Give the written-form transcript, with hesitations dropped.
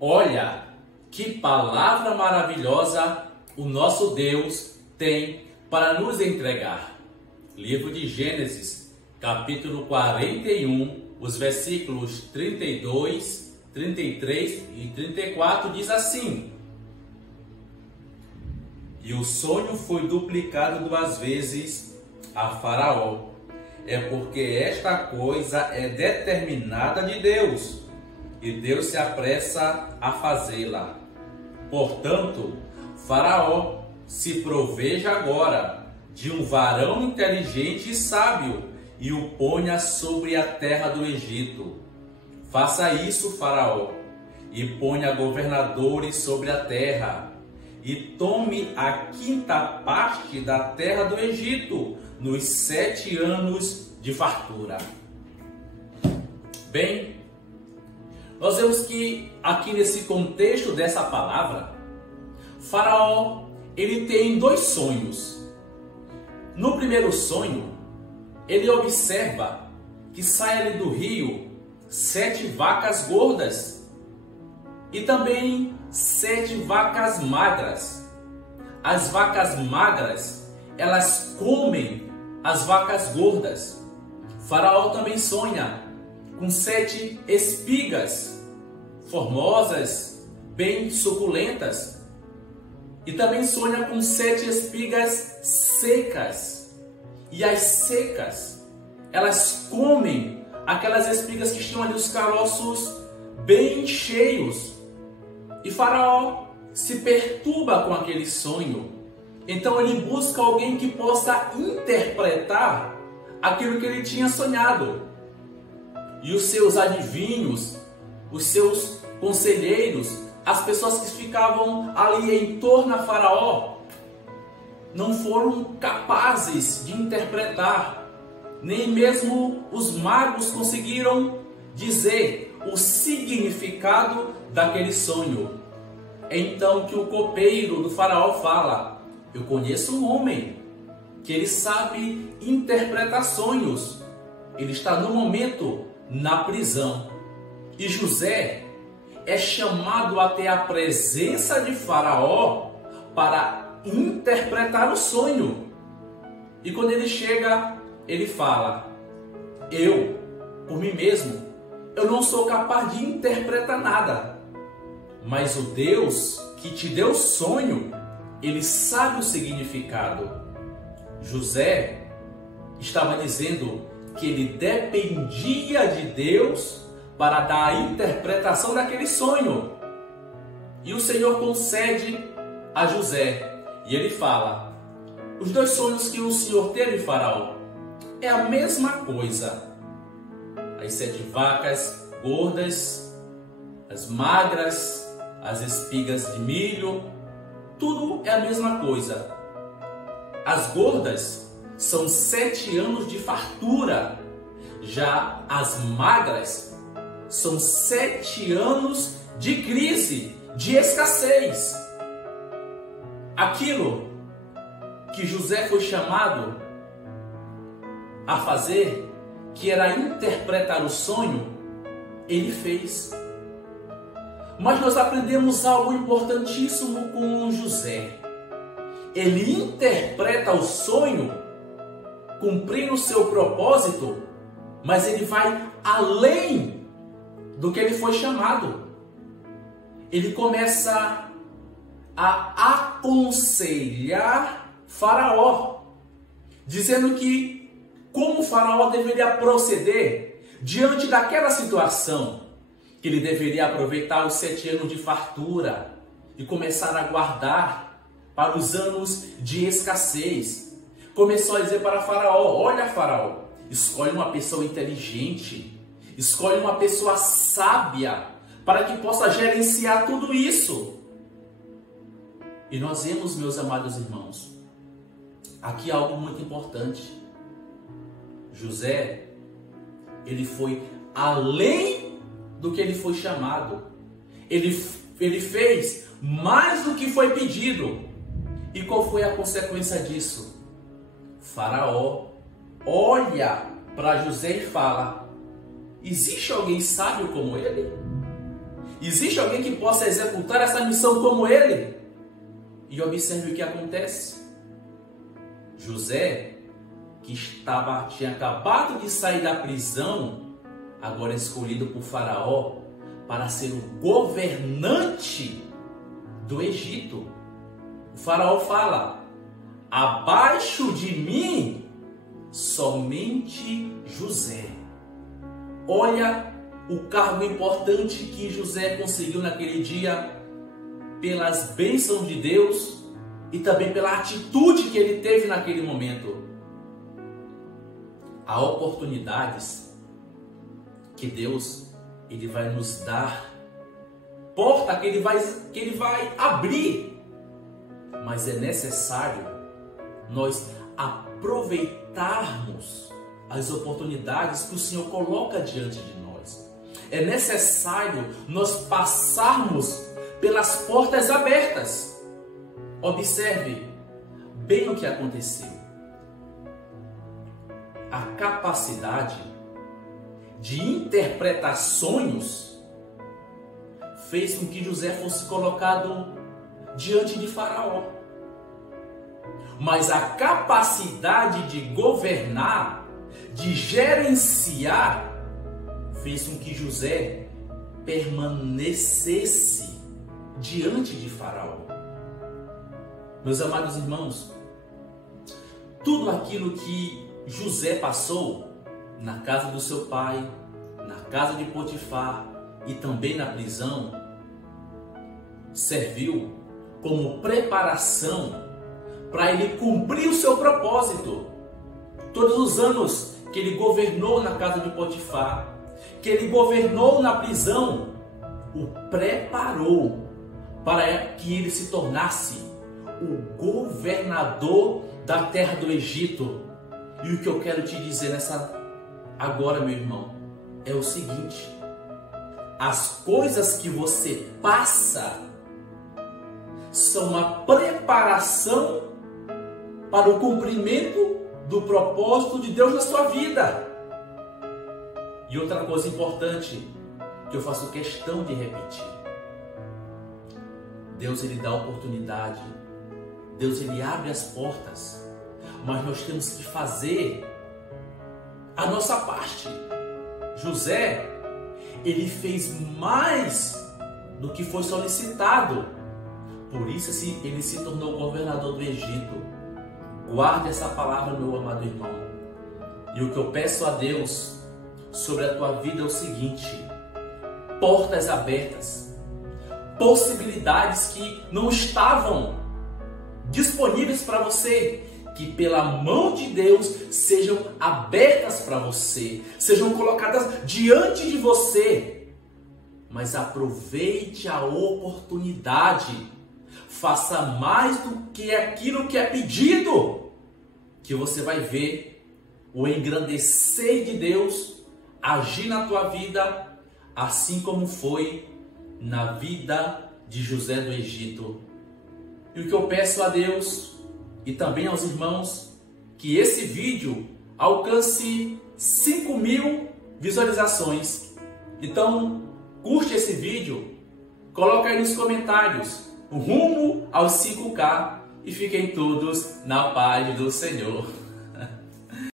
Olha, que palavra maravilhosa o nosso Deus tem para nos entregar. Livro de Gênesis, capítulo 41, os versículos 32, 33 e 34 diz assim: E o sonho foi duplicado 2 vezes a Faraó. É porque esta coisa é determinada de Deus, e Deus se apressa a fazê-la. Portanto, Faraó, se proveja agora de um varão inteligente e sábio, e o ponha sobre a terra do Egito. Faça isso, Faraó, e ponha governadores sobre a terra, e tome a 5ª parte da terra do Egito, nos 7 anos de fartura. Bem, nós vemos que aqui nesse contexto dessa palavra, Faraó, ele tem 2 sonhos. No primeiro sonho, ele observa que sai ali do rio 7 vacas gordas e também 7 vacas magras. As vacas magras, elas comem as vacas gordas. Faraó também sonha com 7 espigas formosas, bem suculentas. E também sonha com 7 espigas secas. E as secas, elas comem aquelas espigas que tinham ali os caroços bem cheios. E Faraó se perturba com aquele sonho. Então ele busca alguém que possa interpretar aquilo que ele tinha sonhado. E os seus adivinhos, os seus conselheiros, as pessoas que ficavam ali em torno a Faraó, não foram capazes de interpretar. Nem mesmo os magos conseguiram dizer o significado daquele sonho. É então que o copeiro do Faraó fala: eu conheço um homem que ele sabe interpretar sonhos. Ele está no momento na prisão. E José é chamado até a presença de Faraó para interpretar o sonho. E quando ele chega, ele fala: eu, por mim mesmo, eu não sou capaz de interpretar nada. Mas o Deus que te deu o sonho, ele sabe o significado. José estava dizendo que ele dependia de Deus para dar a interpretação daquele sonho. E o Senhor concede a José. E ele fala: os 2 sonhos que o Senhor teve, Faraó, é a mesma coisa. As 7 vacas gordas, as magras, as espigas de milho, tudo é a mesma coisa. As gordas são 7 anos de fartura. Já as magras são 7 anos de crise, de escassez. Aquilo que José foi chamado a fazer, que era interpretar o sonho, ele fez. Mas nós aprendemos algo importantíssimo com José. Ele interpreta o sonho, cumprindo o seu propósito, mas ele vai além do que ele foi chamado. Ele começa a aconselhar Faraó, dizendo que como Faraó deveria proceder diante daquela situação, que ele deveria aproveitar os 7 anos de fartura e começar a guardar para os anos de escassez. Começou a dizer para Faraó: olha, Faraó, escolhe uma pessoa inteligente, escolhe uma pessoa sábia, para que possa gerenciar tudo isso. E nós vemos, meus amados irmãos, aqui algo muito importante. José, ele foi além do que ele foi chamado. Ele fez mais do que foi pedido. E qual foi a consequência disso? Faraó olha para José e fala: existe alguém sábio como ele? Existe alguém que possa executar essa missão como ele? E observe o que acontece. José, que tinha acabado de sair da prisão, agora é escolhido por Faraó para ser o governante do Egito. O Faraó fala: abaixo de mim, somente José. Olha o cargo importante que José conseguiu naquele dia, pelas bênçãos de Deus e também pela atitude que ele teve naquele momento. Há oportunidades que Deus ele vai nos dar, porta que ele vai abrir, mas é necessário nós aproveitarmos as oportunidades que o Senhor coloca diante de nós. É necessário nós passarmos pelas portas abertas. Observe bem o que aconteceu. A capacidade de interpretar sonhos fez com que José fosse colocado diante de Faraó. Mas a capacidade de governar, de gerenciar, fez com que José permanecesse diante de Faraó. Meus amados irmãos, tudo aquilo que José passou na casa do seu pai, na casa de Potifar e também na prisão, serviu como preparação para ele cumprir o seu propósito. Todos os anos que ele governou na casa de Potifar, que ele governou na prisão, o preparou para que ele se tornasse o governador da terra do Egito. E o que eu quero te dizer agora, meu irmão, é o seguinte: as coisas que você passa são uma preparação para o cumprimento do propósito de Deus na sua vida. E outra coisa importante que eu faço questão de repetir: Deus ele dá oportunidade, Deus ele abre as portas, mas nós temos que fazer a nossa parte. José, ele fez mais do que foi solicitado, por isso ele se tornou governador do Egito. Guarde essa palavra, meu amado irmão. E o que eu peço a Deus sobre a tua vida é o seguinte: portas abertas, possibilidades que não estavam disponíveis para você, que pela mão de Deus sejam abertas para você, sejam colocadas diante de você. Mas aproveite a oportunidade, faça mais do que aquilo que é pedido, que você vai ver o engrandecer de Deus agir na tua vida, assim como foi na vida de José do Egito. E o que eu peço a Deus e também aos irmãos, que esse vídeo alcance 5.000 visualizações. Então, curte esse vídeo, coloca aí nos comentários rumo aos 5K e fiquem todos na paz do Senhor.